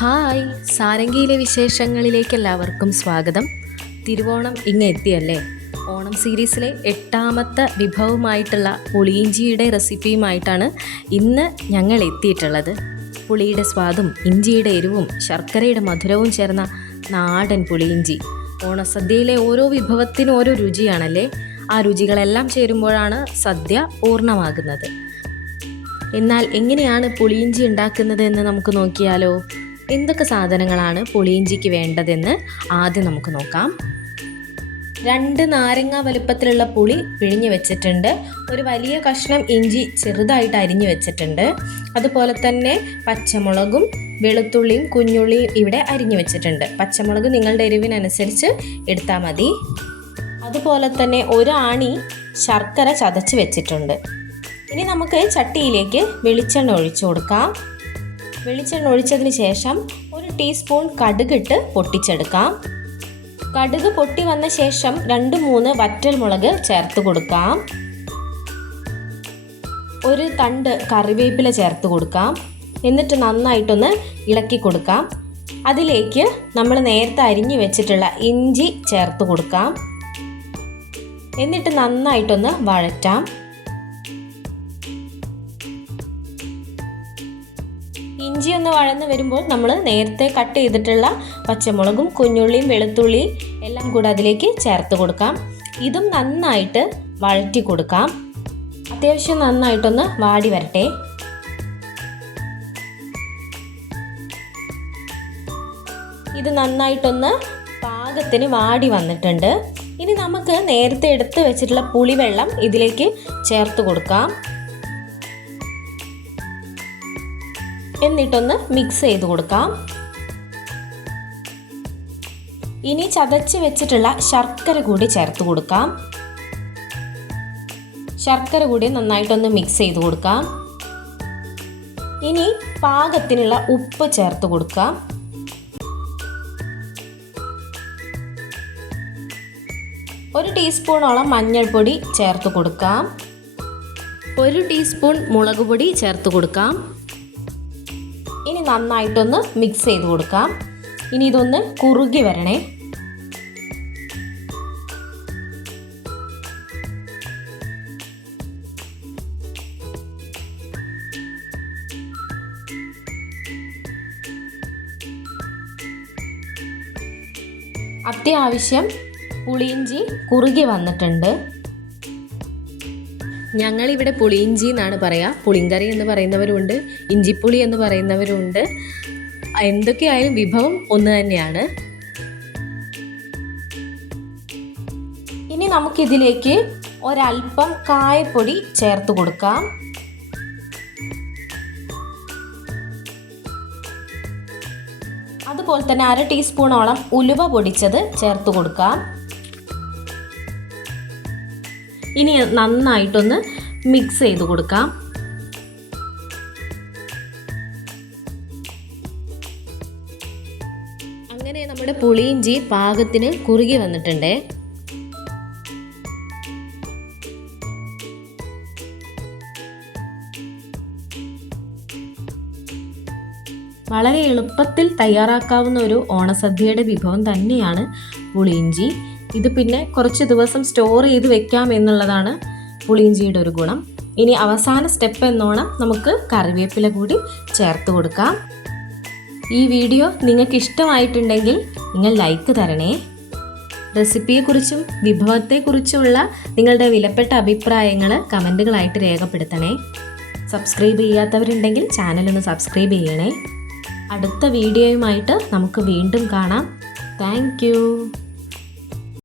Hi, സാരംഗിയിലെ വിശേഷങ്ങളിലേക്ക് എല്ലാവർക്കും സ്വാഗതം. തിരുവോണം ഇങ്ങ് എത്തിയല്ലേ. ഓണം സീരീസിലെ 8ാമത്തെ വിഭവമായിട്ടുള്ള പുളിയിഞ്ചിയുടെ റെസിപ്പിയുമായിട്ടാണ് ഇന്ന് ഞങ്ങൾ എത്തിയിട്ടുള്ളത്. പുളിയുടെ സ്വാദും ഇഞ്ചിയുടെ എരിവും ശർക്കരയുടെ മധുരവും ചേർന്ന നാടൻ പുളിയിഞ്ചി. ഓണസദ്യയിലെ ഓരോ വിഭവത്തിനും ഓരോ രുചിയാണല്ലേ. ആ രുചികളെല്ലാം ചേരുമ്പോഴാണ് സദ്യ പൂർണ്ണമാകുന്നത്. എന്നാൽ എങ്ങനെയാണ് പുളിയിഞ്ചി ഉണ്ടാക്കുന്നത് എന്ന് നമുക്ക് നോക്കിയാലോ. എന്തൊക്കെ സാധനങ്ങളാണ് പുളിയിഞ്ചിക്ക് വേണ്ടതെന്ന് ആദ്യം നമുക്ക് നോക്കാം. 2 നാരങ്ങ വലുപ്പത്തിലുള്ള പുളി പിഴിഞ്ഞ് വെച്ചിട്ടുണ്ട്. ഒരു വലിയ കഷ്ണം ഇഞ്ചി ചെറുതായിട്ട് അരിഞ്ഞു വെച്ചിട്ടുണ്ട്. അതുപോലെ തന്നെ പച്ചമുളകും വെളുത്തുള്ളിയും കുഞ്ഞുള്ളിയും ഇവിടെ അരിഞ്ഞു വെച്ചിട്ടുണ്ട്. പച്ചമുളക് നിങ്ങളുടെ എരിവിനനുസരിച്ച് എടുത്താൽ മതി. അതുപോലെ തന്നെ ഒരു ആണി ശർക്കര ചതച്ച് വെച്ചിട്ടുണ്ട്. ഇനി നമുക്ക് ചട്ടിയിലേക്ക് വെളിച്ചെണ്ണ ഒഴിച്ചു കൊടുക്കാം. വെളിച്ചെണ്ണ ഒഴിച്ചതിന് ശേഷം 1 ടീസ്പൂൺ കടുകിട്ട് പൊട്ടിച്ചെടുക്കാം. കടുക് പൊട്ടി വന്ന ശേഷം 2-3 വറ്റൽമുളക് ചേർത്ത് കൊടുക്കാം. ഒരു തണ്ട് കറിവേപ്പില ചേർത്ത് കൊടുക്കാം. എന്നിട്ട് നന്നായിട്ടൊന്ന് ഇളക്കി കൊടുക്കാം. അതിലേക്ക് നമ്മൾ നേരത്തെ അരിഞ്ഞു വെച്ചിട്ടുള്ള ഇഞ്ചി ചേർത്ത് കൊടുക്കാം. എന്നിട്ട് നന്നായിട്ടൊന്ന് വഴറ്റാം. ഇഞ്ചി ഒന്ന് വഴന്ന് വരുമ്പോൾ നമ്മൾ നേരത്തെ കട്ട് ചെയ്തിട്ടുള്ള പച്ചമുളകും കുഞ്ഞുള്ളിയും വെളുത്തുള്ളിയും എല്ലാം കൂടെ അതിലേക്ക് ചേർത്ത് കൊടുക്കാം. ഇതും നന്നായിട്ട് വഴറ്റി കൊടുക്കാം. അത്യാവശ്യം നന്നായിട്ടൊന്ന് വാടി വരട്ടെ. ഇത് നന്നായിട്ടൊന്ന് പാകത്തിന് വാടി വന്നിട്ടുണ്ട്. ഇനി നമുക്ക് നേരത്തെ എടുത്ത് വെച്ചിട്ടുള്ള പുളിവെള്ളം ഇതിലേക്ക് ചേർത്ത് കൊടുക്കാം. എന്നിട്ടൊന്ന് മിക്സ് ചെയ്ത് കൊടുക്കാം. ഇനി ചതച്ച് വെച്ചിട്ടുള്ള ശർക്കര കൂടി ചേർത്ത് കൊടുക്കാം. ശർക്കര കൂടി നന്നായിട്ടൊന്ന് മിക്സ് ചെയ്ത് കൊടുക്കാം. ഇനി പാകത്തിനുള്ള ഉപ്പ് ചേർത്ത് കൊടുക്കാം. ഒരു ടീസ്പൂണോളം മഞ്ഞൾപ്പൊടി ചേർത്ത് കൊടുക്കാം. 1 ടീസ്പൂൺ മുളക് പൊടി ചേർത്ത് കൊടുക്കാം. ഇനി നന്നായിട്ടൊന്ന് മിക്സ് ചെയ്ത് കൊടുക്കാം. ഇനി ഇതൊന്ന് കുറുകി വരണേ. അത്യാവശ്യം പുളിയിഞ്ചി കുറുകി വന്നിട്ടുണ്ട്. ഞങ്ങളിവിടെ പുളിയിഞ്ചി എന്നാണ് പറയുക. പുളിങ്കറി എന്ന് പറയുന്നവരുണ്ട്, ഇഞ്ചിപ്പുളി എന്ന് പറയുന്നവരുണ്ട്. എന്തൊക്കെയായാലും വിഭവം ഒന്ന് തന്നെയാണ്. ഇനി നമുക്കിതിലേക്ക് ഒരൽപ്പം കായപ്പൊടി ചേർത്ത് കൊടുക്കാം. അതുപോലെ തന്നെ 1/2 ടീസ്പൂണോളം ഉലുവ പൊടിച്ചത് ചേർത്ത് കൊടുക്കാം. ഇനി നന്നായിട്ടൊന്ന് മിക്സ് ചെയ്ത് കൊടുക്കാം. അങ്ങനെ നമ്മുടെ പുളിയിഞ്ചി പാകത്തിന് കുറുകി വന്നിട്ടുണ്ട്. വളരെ എളുപ്പത്തിൽ തയ്യാറാക്കാവുന്ന ഒരു ഓണസദ്യയുടെ വിഭവം തന്നെയാണ് പുളിയിഞ്ചി. ഇത് പിന്നെ കുറച്ച് ദിവസം സ്റ്റോർ ചെയ്ത് വെക്കാം എന്നുള്ളതാണ് പുളിയിഞ്ചിയുടെ ഒരു ഗുണം. ഇനി അവസാന സ്റ്റെപ്പ് എന്നോണം നമുക്ക് കറിവേപ്പില കൂടി ചേർത്ത് കൊടുക്കാം. ഈ വീഡിയോ നിങ്ങൾക്ക് ഇഷ്ടമായിട്ടുണ്ടെങ്കിൽ നിങ്ങൾ ലൈക്ക് തരണേ. റെസിപ്പിയെക്കുറിച്ചും വിഭവത്തെക്കുറിച്ചുമുള്ള നിങ്ങളുടെ വിലപ്പെട്ട അഭിപ്രായങ്ങൾ കമൻറ്റുകളായിട്ട് രേഖപ്പെടുത്തണേ. സബ്സ്ക്രൈബ് ചെയ്യാത്തവരുണ്ടെങ്കിൽ ചാനലൊന്ന് സബ്സ്ക്രൈബ് ചെയ്യണേ. അടുത്ത വീഡിയോയുമായിട്ട് നമുക്ക് വീണ്ടും കാണാം. Thank you.